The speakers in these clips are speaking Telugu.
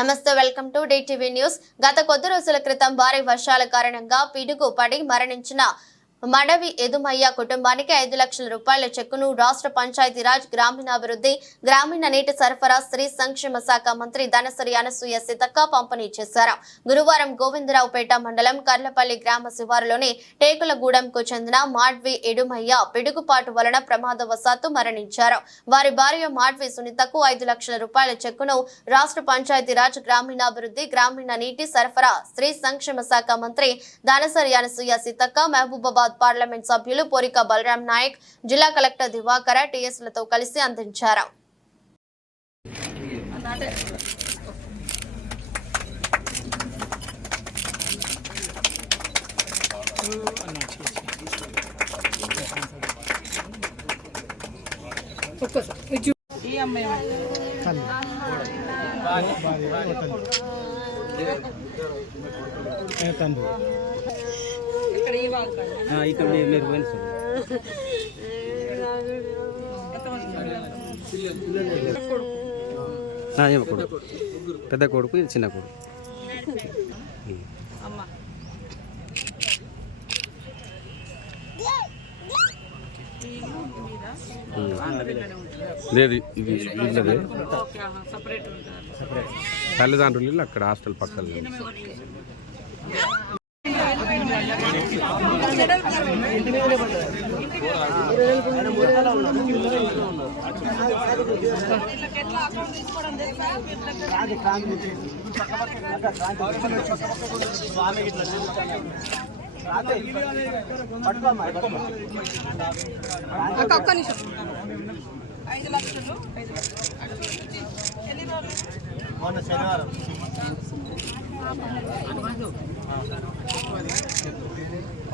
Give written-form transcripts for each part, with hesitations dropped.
నమస్తే, వెల్కమ్ టు DTV న్యూస్. గత కొద్ది రోజుల క్రితం భారీ వర్షాల కారణంగా పిడుగు పడి మరణించిన మడవి ఎదుమయ్య కుటుంబానికి 5 లక్షల రూపాయల చెక్కును రాష్ట్ర పంచాయతీరాజ్ గ్రామీణాభివృద్ధి గ్రామీణ నీటి సరఫరా స్త్రీ సంక్షేమ శాఖ మంత్రి ధనసరి అనసూయ సీతక్క పంపిణీ చేశారు. గురువారం గోవిందరావుపేట మండలం కర్లపల్లి గ్రామ శివారులోని టేకులగూడెంకు చెందిన మాడ్వి ఎడుమయ్య పిడుగుపాటు వలన ప్రమాదవశాత్తు మరణించారు. వారి భార్య మాడ్వి సునీతకు 5 లక్షల రూపాయల చెక్కును రాష్ట్ర పంచాయతీరాజ్ గ్రామీణాభివృద్ధి గ్రామీణ నీటి సరఫరా స్త్రీ సంక్షేమ శాఖ మంత్రి ధనసరి అనసూయ సీతక్క, మహబూబాబాద్ పార్లమెంట్ సభ్యులు పోరిక బలరాం నాయక్, జిల్లా కలెక్టర్ దివాకర టీఎస్లతో కలిసి అందించారు. ఇక్కడ మీరు కొడుకు, పెద్ద కొడుకు, చిన్న కొడుకు. లేదు, ఇది వీళ్ళదే. తల్లిదండ్రులు అక్కడ హాస్టల్ పక్కన.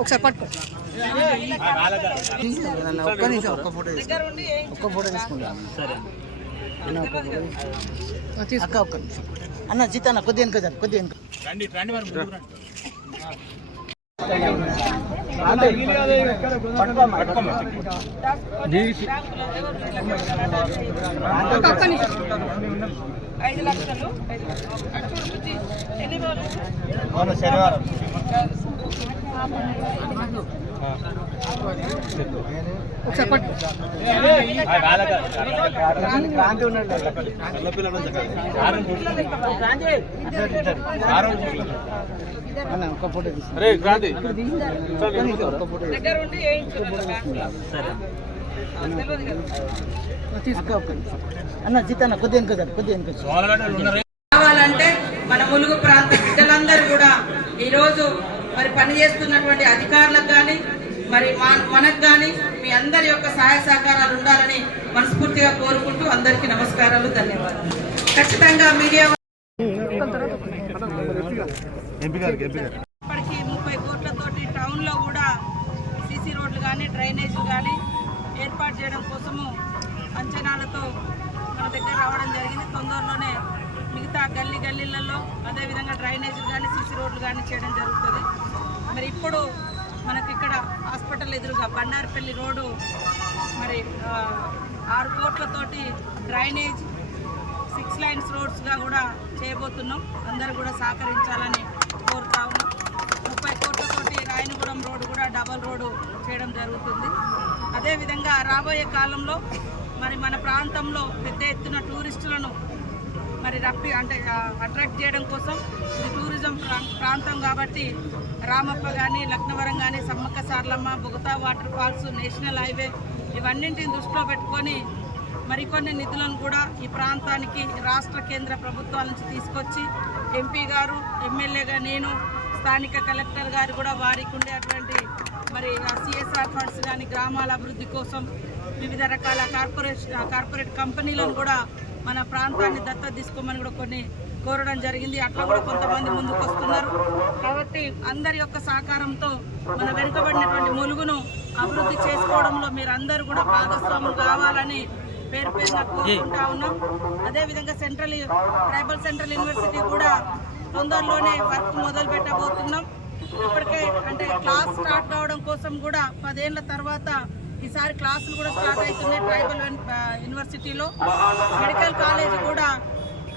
ఒకసారి పట్టుకో, ఒక్క ఫోటో తీసుకుంటాను. అక్క ఒక్క నిమిషం అన్న, జీతా కొద్దిగా వెనుక సార్, కొద్దిగా వెనుక. శనివారం ఒకసారి పట్టు. క్రాంతి ఉన్నాడు అన్న, ఒక ఫోటో అన్న, జీతాన్న కొద్దిగా వెనుక సార్, కొద్దిగా వెనుక. కావాలంటే మన ములుగు ప్రాంత బిడ్డలందరూ కూడా ఈరోజు మరి పనిచేస్తున్నటువంటి అధికారులకు కానీ మరి మనకు కానీ మీ అందరి యొక్క సహాయ సహకారాలు ఉండాలని మనస్ఫూర్తిగా కోరుకుంటూ అందరికీ నమస్కారాలు, ధన్యవాదాలు. ఖచ్చితంగా మీడియా ఇప్పటికీ 30 కోట్లతోటి టౌన్లో కూడా సీసీ రోడ్లు కానీ డ్రైనేజీలు కానీ ఏర్పాటు చేయడం కోసము అంచనాలతో మన దగ్గర రావడం జరిగింది. తొందరలోనే మిగతా గల్లీలలో అదేవిధంగా డ్రైనేజీలు కానీ సీసీ రోడ్లు కానీ చేయడం జరుగుతుంది. మరి ఇప్పుడు మనకి ఇక్కడ హాస్పిటల్ ఎదురుగా బండారపల్లి రోడ్డు మరి 6 కోట్లతోటి డ్రైనేజ్ 6 లైన్స్ రోడ్స్గా కూడా చేయబోతున్నాం. అందరూ కూడా సహకరించాలని కోరుతా ఉన్నాం. 30 కోట్లతోటి రాయనగూడెం రోడ్డు కూడా డబల్ రోడ్డు చేయడం జరుగుతుంది. అదేవిధంగా రాబోయే కాలంలో మరి మన ప్రాంతంలో పెద్ద ఎత్తున టూరిస్టులను మరి అట్రాక్ట్ చేయడం కోసం ఇది టూరిజం ప్రాంతం కాబట్టి రామప్ప కానీ లక్నవరం కానీ Sammakka Sarlamma, Bogatha waterfalls, national highway ఇవన్నింటిని దృష్టిలో పెట్టుకొని మరికొన్ని నిధులను కూడా ఈ ప్రాంతానికి రాష్ట్ర కేంద్ర ప్రభుత్వాల నుంచి తీసుకొచ్చి ఎంపీ గారు, ఎమ్మెల్యేగా నేను, స్థానిక కలెక్టర్ గారు కూడా వారికి ఉండేటువంటి మరి CSR ఫండ్స్ కానీ గ్రామాల అభివృద్ధి కోసం వివిధ రకాల కార్పొరేట్ కంపెనీలను కూడా మన ప్రాంతాన్ని దత్తత తీసుకోమని కూడా కొన్ని కోరడం జరిగింది. అట్లా కూడా కొంతమంది ముందుకు వస్తున్నారు. కాబట్టి అందరి యొక్క సహకారంతో మన వెనుకబడినటువంటి ములుగును అభివృద్ధి చేసుకోవడంలో మీరు అందరూ కూడా భాగస్వాములు కావాలని పేరు పేరున కోరుకుంటా ఉన్నాం. అదేవిధంగా ట్రైబల్ సెంట్రల్ యూనివర్సిటీ కూడా తొందరలోనే వర్క్ మొదలు పెట్టబోతున్నాం. ఇప్పటికే క్లాస్ స్టార్ట్ కావడం కోసం కూడా 10 ఏళ్ల తర్వాత ఈసారి క్లాసులు కూడా స్టార్ట్ అవుతున్నాయి. ట్రైబల్ యూనివర్సిటీలో మెడికల్ కాలేజ్ కూడా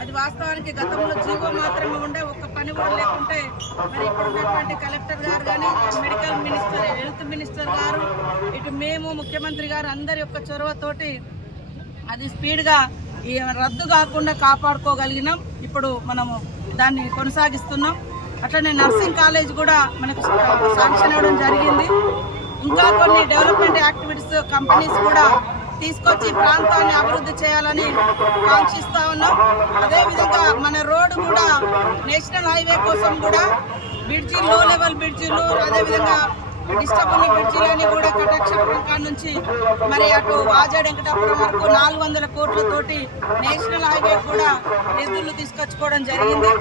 అది వాస్తవానికి గతంలో జీవో మాత్రమే ఉండే, ఒక్క పని కూడా లేకుంటే మరి ఇప్పుడు ఉన్నటువంటి కలెక్టర్ గారు కానీ, మెడికల్ మినిస్టర్, హెల్త్ మినిస్టర్ గారు, ఇటు మేము ముఖ్యమంత్రి గారు అందరి యొక్క చొరవతోటి అది స్పీడ్గా రద్దు కాకుండా కాపాడుకోగలిగినాం. ఇప్పుడు మనము దాన్ని కొనసాగిస్తున్నాం. అట్లనే నర్సింగ్ కాలేజ్ కూడా మనకు శాంక్షన్ అవ్వడం జరిగింది. ఇంకా కొన్ని డెవలప్మెంట్ యాక్టివిటీస్ కంపెనీస్ కూడా తీసుకొచ్చి ప్రాంతాన్ని అభివృద్ధి చేయాలని కాంక్షిస్తా ఉన్నాం. అదేవిధంగా మన రోడ్డు కూడా నేషనల్ హైవే కోసం కూడా బ్రిడ్జిలు, లో లెవెల్ బ్రిడ్జిలు, అదేవిధంగా డిస్టర్బ్ బ్రిడ్జిలని కూడా కటాక్ష నుంచి మరి అటు వాజాడ్ వెంకటాపురం వరకు 400 కోట్లతోటి నేషనల్ హైవే కూడా నిధులు తీసుకొచ్చుకోవడం జరిగింది.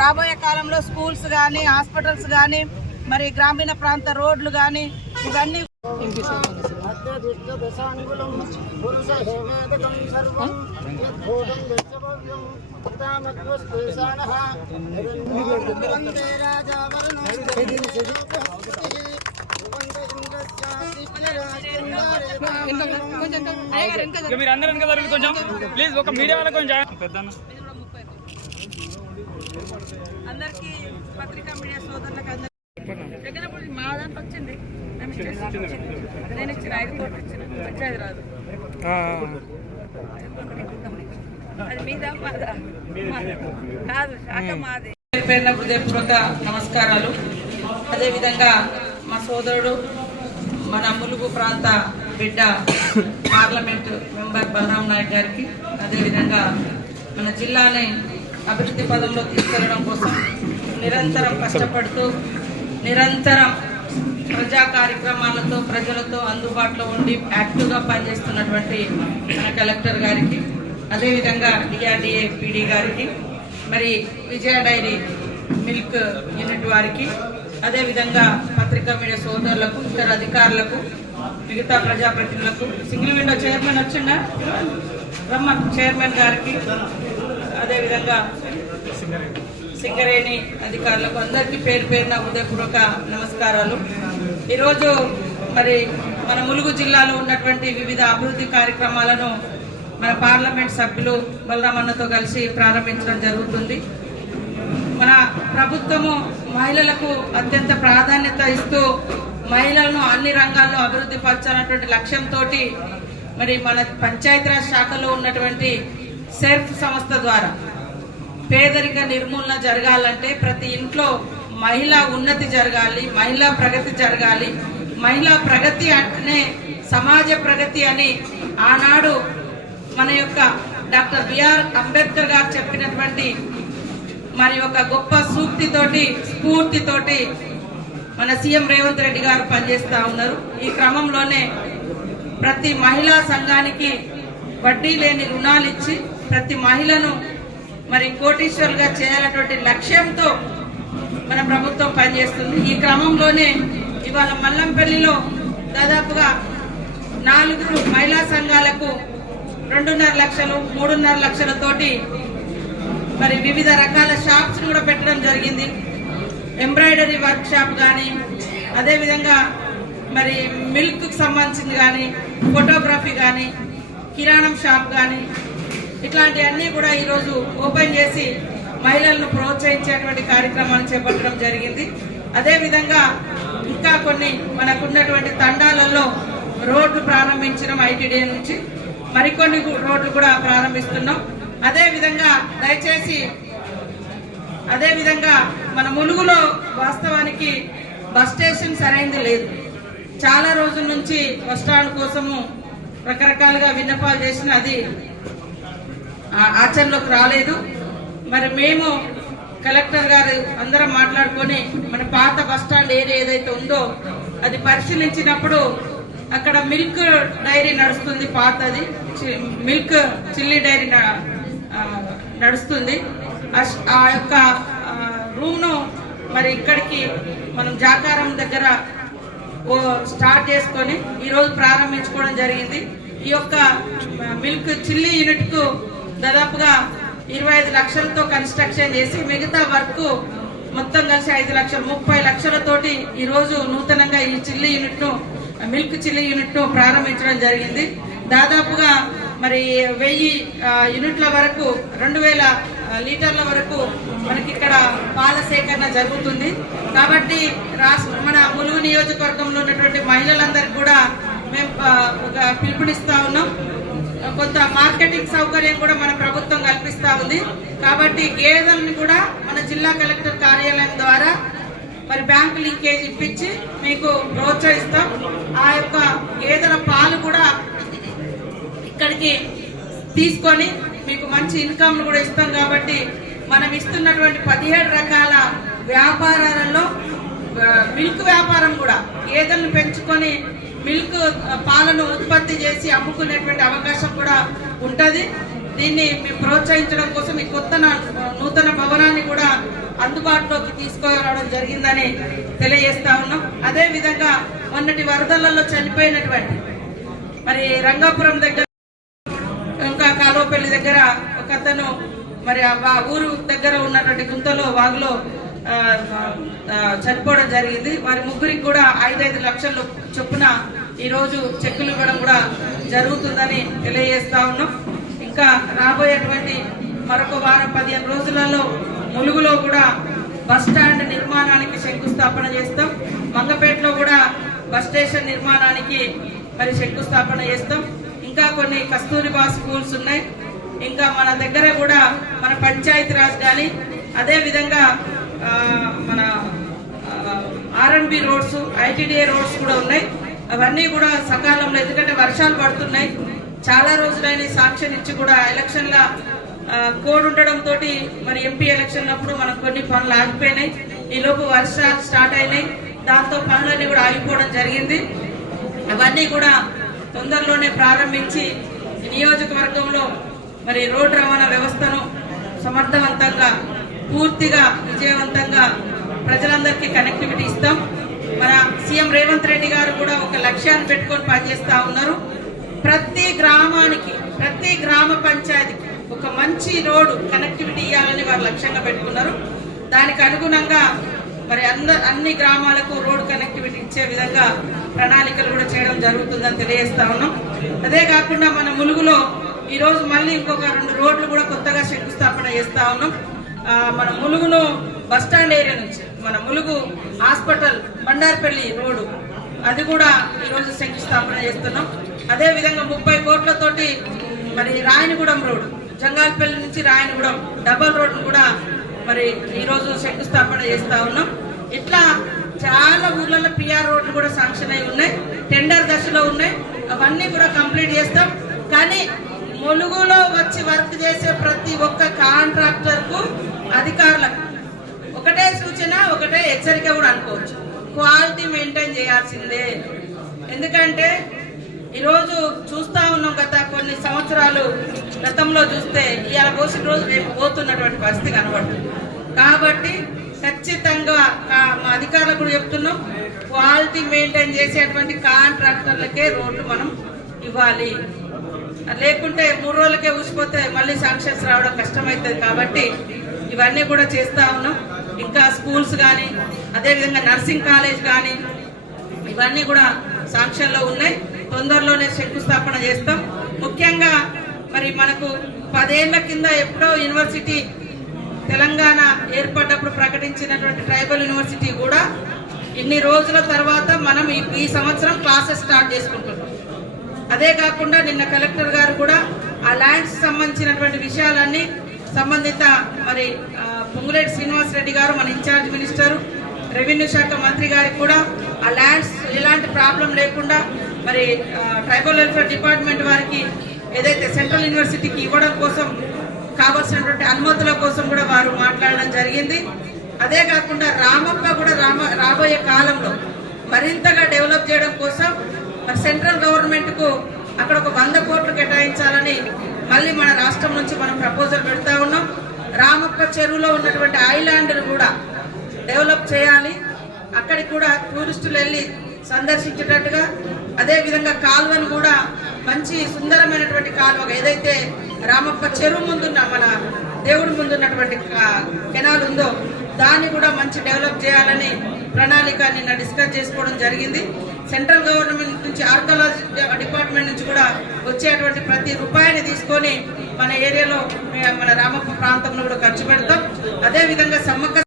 రాబోయే కాలంలో స్కూల్స్ కానీ, హాస్పిటల్స్ కానీ, మరి గ్రామీణ ప్రాంత రోడ్లు కానీ ఇవన్నీ మీరు అందరూ కొంచెం ప్లీజ్ ఒక మీడియా వాళ్ళ కొంచెం అందరికీ పత్రికా మీడియా సోదరులకు అందరికీ మా దాంట్లో వచ్చింది, నేను ఇచ్చిన 5 కోట్లు ఇచ్చిన, పంచాయతీ రాదు, అది మీదా మాదా కాదు, శాఖ మాది. పేరున హృదయపూర్వక నమస్కారాలు. అదేవిధంగా మా సోదరుడు మన ములుగు ప్రాంత బిడ్డ పార్లమెంటు మెంబర్ బలరాం నాయక్ గారికి, అదేవిధంగా మన జిల్లాని అభివృద్ధి పదంలో తీసుకెళ్లడం కోసం నిరంతరం కష్టపడుతూ నిరంతరం ప్రజా కార్యక్రమాలతో ప్రజలతో అందుబాటులో ఉండి యాక్టివ్గా పనిచేస్తున్నటువంటి మన కలెక్టర్ గారికి, అదేవిధంగా డిఆర్డిఏ పీడీ గారికి, మరి విజయ డైరీ మిల్క్ యూనిట్ వారికి, అదేవిధంగా పత్రికా మీడియా సోదరులకు, ఇతర అధికారులకు, మిగతా ప్రజాప్రతినిధులకు, సింగిల్ విండో చైర్మన్ వచ్చిందా రమ్మన్ చైర్మన్ గారికి, అదేవిధంగా సింగరేణి అధికారులకు అందరికీ పేరు పేరున హృదయపూర్వక నమస్కారాలు. ఈరోజు మరి మన ములుగు జిల్లాలో ఉన్నటువంటి వివిధ అభివృద్ధి కార్యక్రమాలను మన పార్లమెంట్ సభ్యులు బలరామన్నతో కలిసి ప్రారంభించడం జరుగుతుంది. మన ప్రభుత్వము మహిళలకు అత్యంత ప్రాధాన్యత ఇస్తూ మహిళలను అన్ని రంగాల్లో అభివృద్ధి పరచాలన్నటువంటి లక్ష్యంతో మరి మన పంచాయతీరాజ్ శాఖలో ఉన్నటువంటి సెర్ఫ్ సంస్థ ద్వారా పేదరిక నిర్మూలన జరగాలంటే ప్రతి ఇంట్లో మహిళా ఉన్నతి జరగాలి, మహిళా ప్రగతి జరగాలి. మహిళా ప్రగతి అంటే సమాజ ప్రగతి అని ఆనాడు మన యొక్క డాక్టర్ బిఆర్ అంబేద్కర్ గారు చెప్పినటువంటి మరి ఒక గొప్ప సూక్తితోటి, స్ఫూర్తితోటి మన సీఎం రేవంత్ రెడ్డి గారు పనిచేస్తూ ఉన్నారు. ఈ క్రమంలోనే ప్రతి మహిళా సంఘానికి వడ్డీ లేని రుణాలు ఇచ్చి ప్రతి మహిళను మరి కోటీశ్వరులుగా చేయాలన్నటువంటి లక్ష్యంతో మన ప్రభుత్వం పనిచేస్తుంది. ఈ క్రమంలోనే ఇవాళ మల్లంపల్లిలో దాదాపుగా 4 మహిళా సంఘాలకు 2.5 లక్షలు, 3.5 లక్షలతోటి మరి వివిధ రకాల షాప్స్ కూడా పెట్టడం జరిగింది. ఎంబ్రాయిడరీ వర్క్ షాప్ కానీ, అదేవిధంగా మరి మిల్క్ సంబంధించింది కానీ, ఫోటోగ్రఫీ కానీ, కిరాణం షాప్ కానీ, ఇట్లాంటివన్నీ కూడా ఈరోజు ఓపెన్ చేసి మహిళలను ప్రోత్సహించేటువంటి కార్యక్రమాలు చేపట్టడం జరిగింది. అదేవిధంగా ఇంకా కొన్ని మనకున్నటువంటి తండాలలో రోడ్లు ప్రారంభించడం ఐటీడీ నుంచి, మరికొన్ని రోడ్లు కూడా ప్రారంభిస్తున్నాం. అదేవిధంగా మన ములుగులో వాస్తవానికి బస్ స్టేషన్ సరైనది లేదు. చాలా రోజుల నుంచి బస్ స్టాండ్ కోసము రకరకాలుగా విన్నపాలు చేసిన అది ఆచరణలోకి రాలేదు. మరి మేము కలెక్టర్ గారు అందరం మాట్లాడుకొని మన పాత బస్టాండ్ ఏరియా ఏదైతే ఉందో అది పరిశీలించినప్పుడు అక్కడ మిల్క్ డైరీ నడుస్తుంది, పాతది మిల్క్ చిల్లీ డైరీ నడుస్తుంది. ఆ యొక్క రూమ్ను మరి ఇక్కడికి మనం జాకారం దగ్గర స్టార్ట్ చేసుకొని ఈరోజు ప్రారంభించుకోవడం జరిగింది. ఈ యొక్క మిల్క్ చిల్లీ యూనిట్కు దాదాపుగా 25 లక్షలతో కన్స్ట్రక్షన్ చేసి మిగతా వర్క్ మొత్తం కలిసి 5 లక్షలు 30 లక్షలతోటి ఈరోజు నూతనంగా ఈ చిల్లీ యూనిట్ను మిల్క్ చిల్లీ యూనిట్ను ప్రారంభించడం జరిగింది. దాదాపుగా మరి 1000 యూనిట్ల వరకు 2000 లీటర్ల వరకు మనకి ఇక్కడ పాల సేకరణ జరుగుతుంది. కాబట్టి మన ములుగు నియోజకవర్గంలో ఉన్నటువంటి మహిళలందరికీ కూడా మేము ఒక పిలుపునిస్తా ఉన్నాం. కొంత మార్కెటింగ్ సౌకర్యం కూడా మన ప్రభుత్వం కల్పిస్తూ ఉంది. కాబట్టి గేదెలను కూడా మన జిల్లా కలెక్టర్ కార్యాలయం ద్వారా మరి బ్యాంకు లింకేజ్ ఇప్పించి మీకు ప్రోత్సహిస్తాం. ఆ యొక్క గేదెల పాలు కూడా ఇక్కడికి తీసుకొని మీకు మంచి ఇన్కమ్ కూడా ఇస్తాం. కాబట్టి మనం ఇస్తున్నటువంటి 17 రకాల వ్యాపారాలలో మిల్క్ వ్యాపారం కూడా గేదెలను పెంచుకొని మిల్క్ పాలను ఉత్పత్తి చేసి అమ్ముకునేటువంటి అవకాశం కూడా ఉంటుంది. దీన్ని మేము ప్రోత్సహించడం కోసం ఈ నూతన భవనాన్ని కూడా అందుబాటులోకి తీసుకురావడం జరిగిందని తెలియజేస్తా ఉన్నాం. అదేవిధంగా మొన్నటి వరదలలో చనిపోయినటువంటి మరి రంగాపురం దగ్గర ఇంకా కాలువపల్లి దగ్గర ఒక అతను మరి ఆ ఊరు దగ్గర ఉన్నటువంటి గుంతలో వాగులో చనిపోవడం జరిగింది. వారి ముగ్గురికి కూడా 5 లక్షల చొప్పున ఈరోజు చెక్కులు ఇవ్వడం కూడా జరుగుతుందని తెలియజేస్తా ఉన్నాం. ఇంకా రాబోయేటువంటి మరొక వారం 15 రోజులలో ములుగులో కూడా బస్ స్టాండ్ నిర్మాణానికి శంకుస్థాపన చేస్తాం. మంగపేటలో కూడా బస్ స్టేషన్ నిర్మాణానికి మరి శంకుస్థాపన చేస్తాం. ఇంకా కొన్ని కస్తూరిబా స్కూల్స్ ఉన్నాయి. ఇంకా మన దగ్గర కూడా మన పంచాయతీరాజ్ కానీ అదేవిధంగా మన R&B రోడ్స్, ITDA రోడ్స్ కూడా ఉన్నాయి. అవన్నీ కూడా సకాలంలో, ఎందుకంటే వర్షాలు పడుతున్నాయి, చాలా రోజులైన సాంక్షన్ ఇచ్చి కూడా ఎలక్షన్ల కోడ్ ఉండడంతో మరి MP ఎలక్షన్ అప్పుడు మనకు కొన్ని పనులు ఆగిపోయినాయి. ఈలోపు వర్షాలు స్టార్ట్ అయినాయి, దాంతో పనులన్నీ కూడా ఆగిపోవడం జరిగింది. అవన్నీ కూడా తొందరలోనే ప్రారంభించి నియోజకవర్గంలో మరి రోడ్డు రవాణా వ్యవస్థను సమర్థవంతంగా పూర్తిగా విజయవంతంగా ప్రజలందరికీ కనెక్టివిటీ ఇస్తాం. మన సీఎం రేవంత్ రెడ్డి గారు కూడా ఒక లక్ష్యాన్ని పెట్టుకొని పనిచేస్తా ఉన్నారు. ప్రతి గ్రామానికి, ప్రతి గ్రామ పంచాయతీకి ఒక మంచి రోడ్డు కనెక్టివిటీ ఇవ్వాలని వారు లక్ష్యంగా పెట్టుకున్నారు. దానికి అనుగుణంగా మరి అన్ని గ్రామాలకు రోడ్డు కనెక్టివిటీ ఇచ్చే విధంగా ప్రణాళికలు కూడా చేయడం జరుగుతుందని తెలియజేస్తా ఉన్నాం. అదే కాకుండా మన ములుగులో ఈరోజు మళ్ళీ ఇంకొక 2 రోడ్లు కూడా కొత్తగా శంకుస్థాపన చేస్తా ఉన్నాం. మన ములుగులో బస్టాండ్ ఏరియా నుంచి మన ములుగు హాస్పిటల్ బండార్పల్లి రోడ్డు అది కూడా ఈరోజు శంకుస్థాపన చేస్తున్నాం. అదేవిధంగా 30 కోట్లతోటి మరి రాయనగూడెం రోడ్డు, జంగాల్పల్లి నుంచి రాయనగూడెం డబల్ రోడ్డు కూడా మరి ఈరోజు శంకుస్థాపన చేస్తా ఉన్నాం. ఇట్లా చాలా ఊర్లలో PR రోడ్లు కూడా శాంక్షన్ అయి ఉన్నాయి, టెండర్ దశలో ఉన్నాయి. అవన్నీ కూడా కంప్లీట్ చేస్తాం. కానీ ములుగులో వచ్చి వర్క్ చేసే ప్రతి ఒక్క కాంట్రాక్టర్కు, అధికారులకు ఒకటే సూచన, ఒకటే హెచ్చరిక కూడా అనుకోవచ్చు, క్వాలిటీ మెయింటైన్ చేయాల్సిందే. ఎందుకంటే ఈరోజు చూస్తా ఉన్నాం, గత కొన్ని సంవత్సరాలు గతంలో చూస్తే ఇవాళ పోసిన రోజు రేపు పోతున్నటువంటి పరిస్థితి కనబడుతుంది. కాబట్టి ఖచ్చితంగా మా అధికారులకు కూడా చెప్తున్నాం, క్వాలిటీ మెయింటైన్ చేసేటువంటి కాంట్రాక్టర్లకే రోడ్లు మనం ఇవ్వాలి. లేకుంటే 3 రోజులకే ఊసిపోతే మళ్ళీ శాంక్షన్స్ రావడం కష్టమవుతుంది. కాబట్టి ఇవన్నీ కూడా చేస్తా ఉన్నాం. ఇంకా స్కూల్స్ కానీ అదేవిధంగా నర్సింగ్ కాలేజ్ కానీ ఇవన్నీ కూడా శాంక్షన్లో ఉన్నాయి. తొందరలోనే శంకుస్థాపన చేస్తాం. ముఖ్యంగా మరి మనకు 10 ఏళ్ల కింద ఎప్పుడో యూనివర్సిటీ తెలంగాణ ఏర్పడ్డప్పుడు ప్రకటించినటువంటి ట్రైబల్ యూనివర్సిటీ కూడా ఇన్ని రోజుల తర్వాత మనం ఈ సంవత్సరం క్లాసెస్ స్టార్ట్ చేసుకుంటున్నాం. అదే కాకుండా నిన్న కలెక్టర్ గారు కూడా ఆ ల్యాండ్స్ సంబంధించినటువంటి విషయాలన్నీ సంబంధిత మరి పొంగులేటి శ్రీనివాస్ రెడ్డి గారు మన ఇన్ఛార్జ్ మినిస్టర్, రెవెన్యూ శాఖ మంత్రి గారికి కూడా ఆ ల్యాండ్స్ ఎలాంటి ప్రాబ్లం లేకుండా మరి ట్రైబల్ వెల్ఫేర్ డిపార్ట్మెంట్ వారికి ఏదైతే సెంట్రల్ యూనివర్సిటీకి ఇవ్వడం కోసం కావాల్సినటువంటి అనుమతుల కోసం కూడా వారు మాట్లాడడం జరిగింది. అదే కాకుండా రామప్ప కూడా రాబోయే కాలంలో మరింతగా డెవలప్ చేయడం కోసం మరి సెంట్రల్ గవర్నమెంట్కు అక్కడ ఒక 100 కోట్లు కేటాయించాలని మళ్ళీ మన రాష్ట్రం నుంచి మనం ప్రపోజల్ పెడతా ఉన్నాం. రామప్ప చెరువులో ఉన్నటువంటి ఐలాండ్ను కూడా డెవలప్ చేయాలి. అక్కడికి కూడా టూరిస్టులు వెళ్ళి సందర్శించేటట్టుగా, అదేవిధంగా కాలువను కూడా మంచి సుందరమైనటువంటి కాలువ, ఏదైతే రామప్ప చెరువు ముందున్న మన దేవుడి ముందున్నటువంటి కెనాల్ ఉందో దాన్ని కూడా మంచి డెవలప్ చేయాలని ప్రణాళిక నిన్న డిస్కస్ చేసుకోవడం జరిగింది. సెంట్రల్ గవర్నమెంట్ నుంచి, ఆర్కాలజీ డిపార్ట్మెంట్ నుంచి కూడా వచ్చేటువంటి ప్రతి రూపాయిని తీసుకొని మన ఏరియాలో మన రామప్ప ప్రాంతంలో కూడా ఖర్చు పెడతాం. అదేవిధంగా సమ్మక్క